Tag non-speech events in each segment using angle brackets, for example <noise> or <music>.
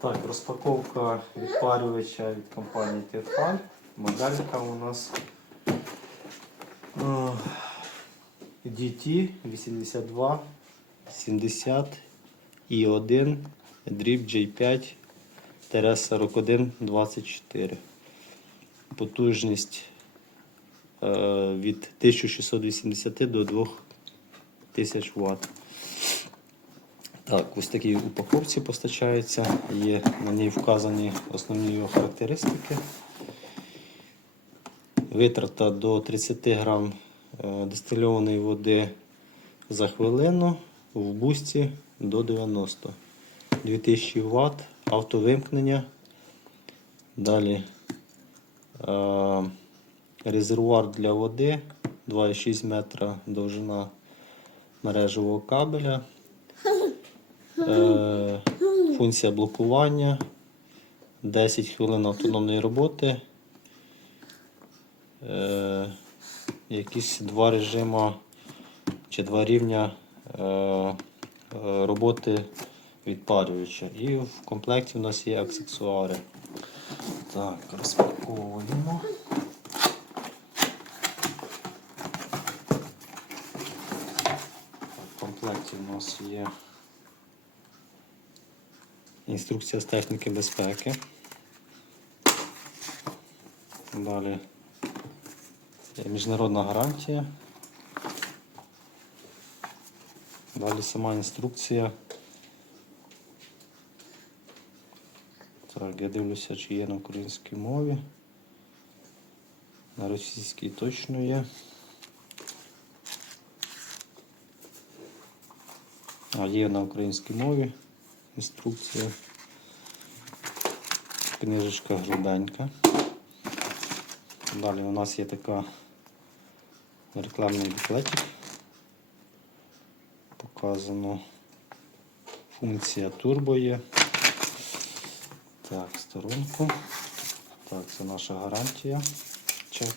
Так, розпаковка відпарювача від компанії Tefal. Моделька у нас DT 82 70 і 1 дріб J5 41 24. Потужність е, від 1680 до 2000 Вт. Так, ось такій упаковці постачається. Є на ній вказані основні його характеристики. Витрата до 30 грам е, дистильованої води за хвилину, в бусті до 90. 2000 Вт, автовимкнення. Далі е, резервуар для води 2,6 метра довжина мережевого кабеля. Е, функція блокування, 10 хвилин автономної роботи, е, якісь два режима чи два рівня е, роботи відпарювача. І в комплекті у нас є аксесуари. Так, розпаковуємо. В комплекті у нас є Інструкція з техніки безпеки. Далі міжнародна гарантія. Далі сама інструкція. Так, я дивлюся, чи є на українській мові. На російській точно є. А є на українській мові інструкція. Книжечка грубенька. Далі у нас є така рекламний буклетик. Показано функція турбо є. Так, сторонку. Так, це наша гарантія. Чек.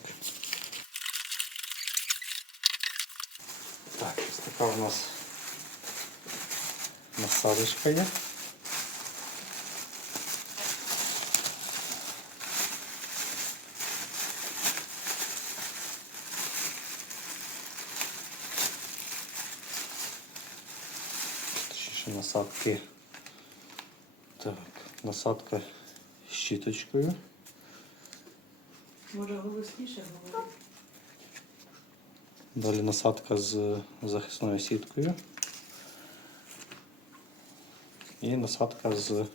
Так, ось така у нас насадочка є. Насадки. Так, насадка з щіточкою. Може голосніше говорити? Далі насадка з захисною сіткою. І насадка з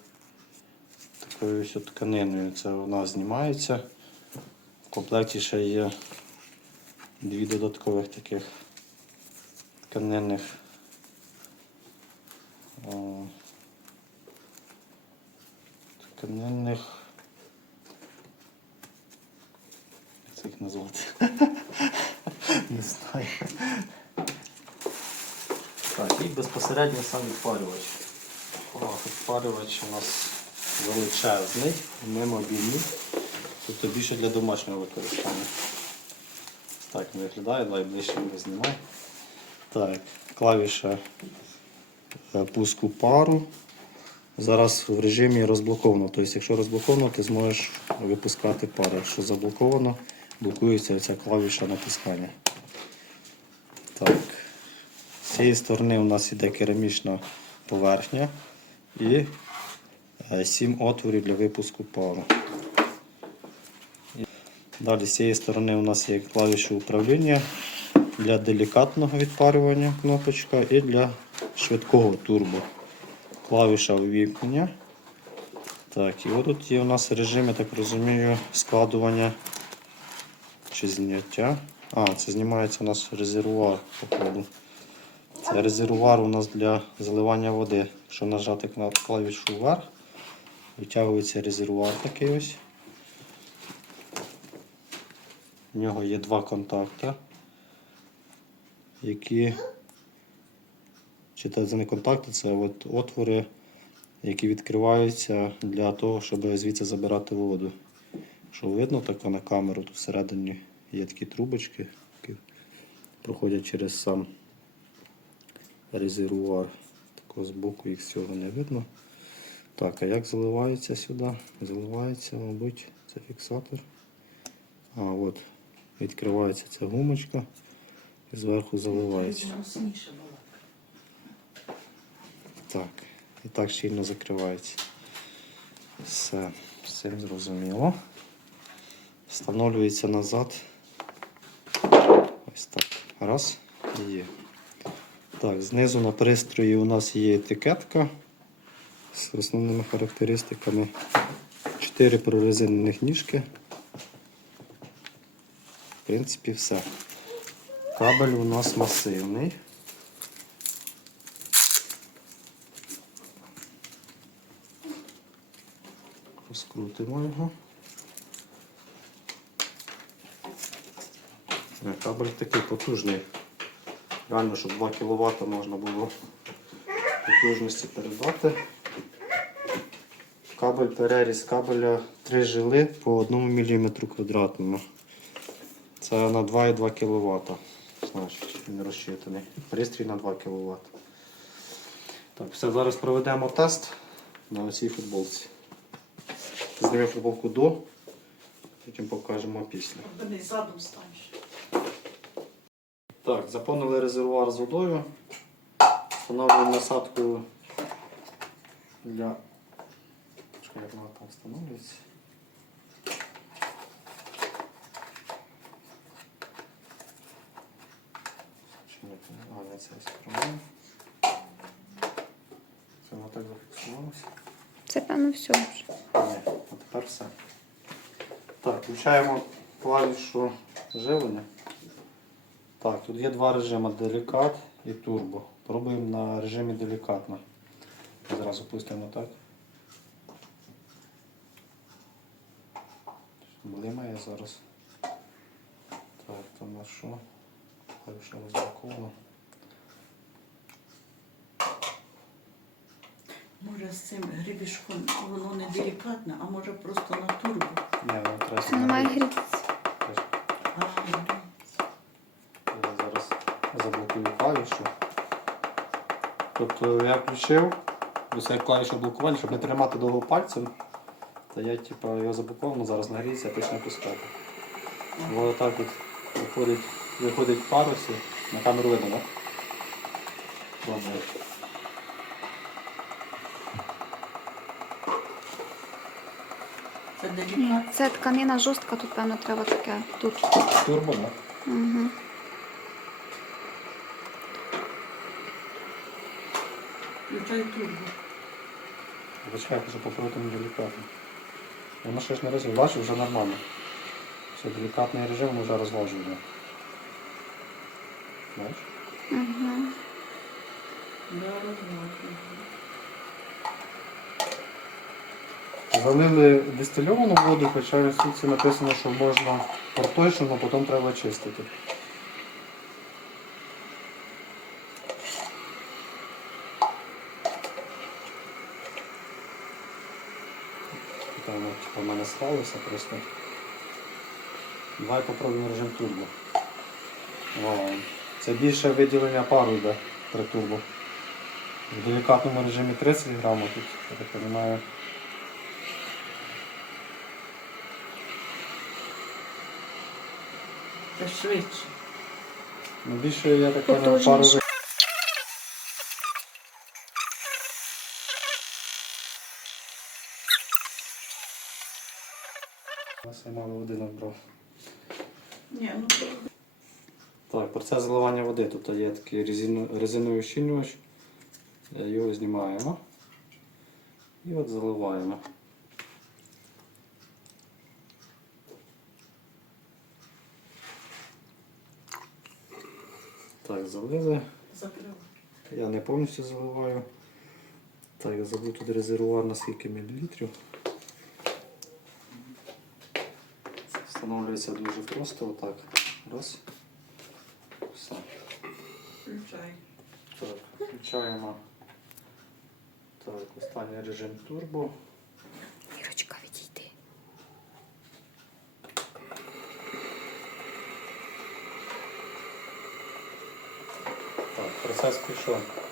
такою ось тканиною. Це вона знімається. В комплекті ще є дві додаткових таких тканинних тканинних. Як це їх назвати? Не знаю. Так, і безпосередньо сам відпарювач. О, відпарювач у нас величезний, ми мобільний. Тобто більше для домашнього використання. Так він виглядає, давай ближче не знімай. Так, клавіша пуску пару. Зараз в режимі розблоковано. Тобто, якщо розблоковано, ти зможеш випускати пару. Якщо заблоковано, блокується ця клавіша натискання. Так. З цієї сторони у нас іде керамічна поверхня і 7 отворів для випуску пару. Далі з цієї сторони у нас є клавіші управління для делікатного відпарювання кнопочка і для швидкого турбо. Клавіша увімкнення. Так, і отут є у нас режим, я так розумію, складування чи зняття. А, це знімається у нас резервуар, походу. Це резервуар у нас для заливання води. Якщо нажати на клавішу вверх, витягується резервуар такий ось. В нього є два контакти, які чи не контакти, це от отвори, які відкриваються для того, щоб звідси забирати воду. Що видно так на камеру, тут всередині є такі трубочки, які проходять через сам резервуар. Тако збоку їх цього не видно. Так, а як заливається сюди? Заливається, мабуть, це фіксатор. А, от, відкривається ця гумочка і зверху заливається. Так, і так щільно закривається. Все, цим зрозуміло. Встановлюється назад. Ось так. Раз. Є. Так, знизу на пристрої у нас є етикетка з основними характеристиками. Чотири прорезинених ніжки. В принципі, все. Кабель у нас масивний. Розкрутимо його. Е, Кабель такий потужний. Реально, щоб 2 кВт можна було потужності передати. Кабель переріз кабеля 3 жили по 1 мм квадратному. Це на 2,2 кВт. Значить, він розчитаний. Пристрій на 2 кВт. Так, все, зараз проведемо тест на цій футболці. Знімемо футболку до, потім покажемо після. Задом. Так, заповнили резервуар з водою. Встановлюємо насадку для. Чекай, як вона там встановлюється. А, не це сторони. Це воно так зафіксувалося. Це певно все вже. Ні, а тепер все. Так, включаємо клавішу живлення. Так, тут є два режими делікат і турбо. Пробуємо на режимі делікатно. Зразу пустимо так. Блимає зараз. Так, там на що? Клавіша розблокована. Може з цим гребішком воно не делікатне, а може просто на турбо. Ні, воно треба Це не має зігнати. А, ну, Я зараз заблокую клавішу. Тобто я включив усе клавішу блокування, щоб не тримати довго пальцем. Та я типу, його заблокував, ну, зараз нагріється, я почне пускати. Воно отак от виходить, виходить в парусі. На камеру видно, так? Добре. Це Ні, делікатне. це тканина жорстка, тут певно треба таке. Тут. Турбо, так? Угу. Включай турбо. Почекай, я кажу, попробуйте делікатно. Воно ще ж не розвив, бачиш, вже нормально. Все, делікатний режим вже розложує. Бачиш? Угу. Да, розможу. Залили дистильовану воду, хоча в інструкції написано, що можна портойшу, але потім треба чистити. Там воно типу, мене склалося просто. Давай попробуємо режим турбо. Це більше виділення пару йде при турбо. В делікатному режимі 30 грамів тут, я так розумію. Це швидше. Ну, більше я так Потужніше. пару ви- Ось я мало води набрав. Ні, ну то Так, процес заливання води. Тут є такий резину- резиновий ущільнювач. Е, Його знімаємо. І от заливаємо. Так, залили. Я не повністю заливаю. Так, я забув тут резервуар на скільки мілілітрів. Встановлюється дуже просто, отак. Раз. Все. Включай. Так, включаємо. Так, останній режим турбо. Ірочка, відійди. Так, процес пішов.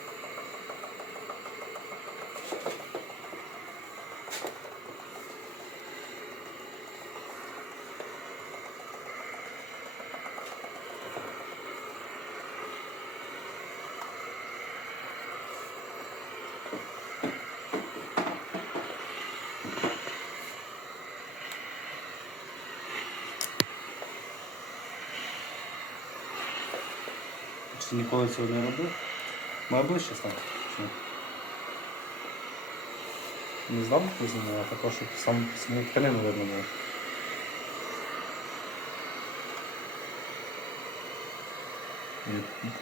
Чи ніколи цього не робив? Стане. Чи ні? Не знав, як знімала, також сам саму тканину видно було.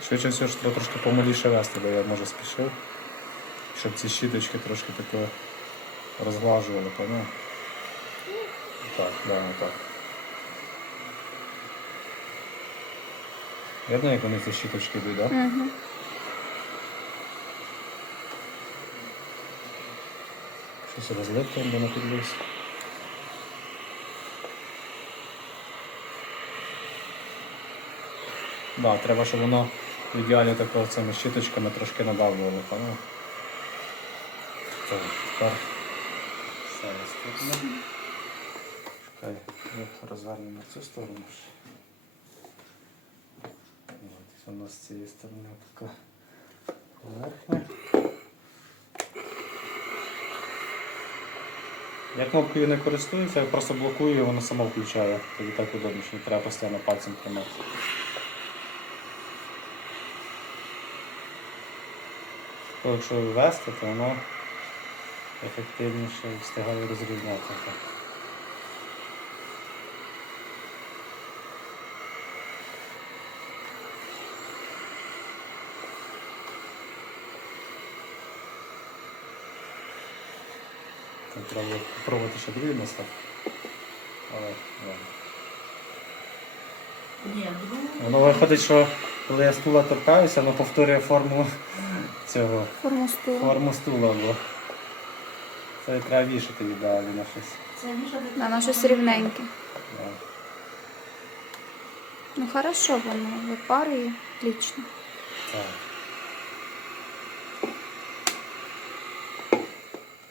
Швидше всього, що треба трошки помаліше вести, бо я може спішив. Щоб ці щіточки трошки таке розглажували, поняв? Так, да, так. Видно, як вони ці щіточки йдуть, так? Да? Угу. Щось розливка де на підліз. Да, треба, щоб воно в ідеалі тако цими щіточками трошки надавлювало? Так, тепер все наступне. Чекай, на цю сторону. У нас з цієї сторони така поверхня. Я кнопкою не користуюся, я просто блокую і воно само включає. Тоді так удобніше, не треба постійно пальцем тримати. Якщо ввести, то воно ефективніше встигає розрізняти. Треба ще другий насад. Але. Ні, другу. Воно виходить, що коли я стула торкаюся, воно повторює форму цього, Форму стулу. форму стула, бо це треба вішати ідеалі на щось. Це вішати. На на щось рівненьке. Да. Ну хорошо, воно випарює. Отлично. Так.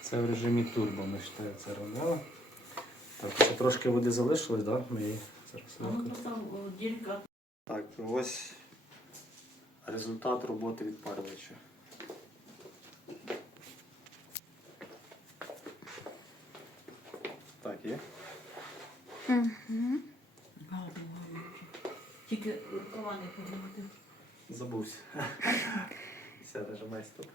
Це в режимі турбо ми ще це робили. Так, ще трошки води залишилось, так? Да? Ми її зараз Ну. Так, ось результат роботи відпарювача. Так, є? Угу. Тільки рукава не подивити. Забувся. <laughs> Все, нажимай стоп.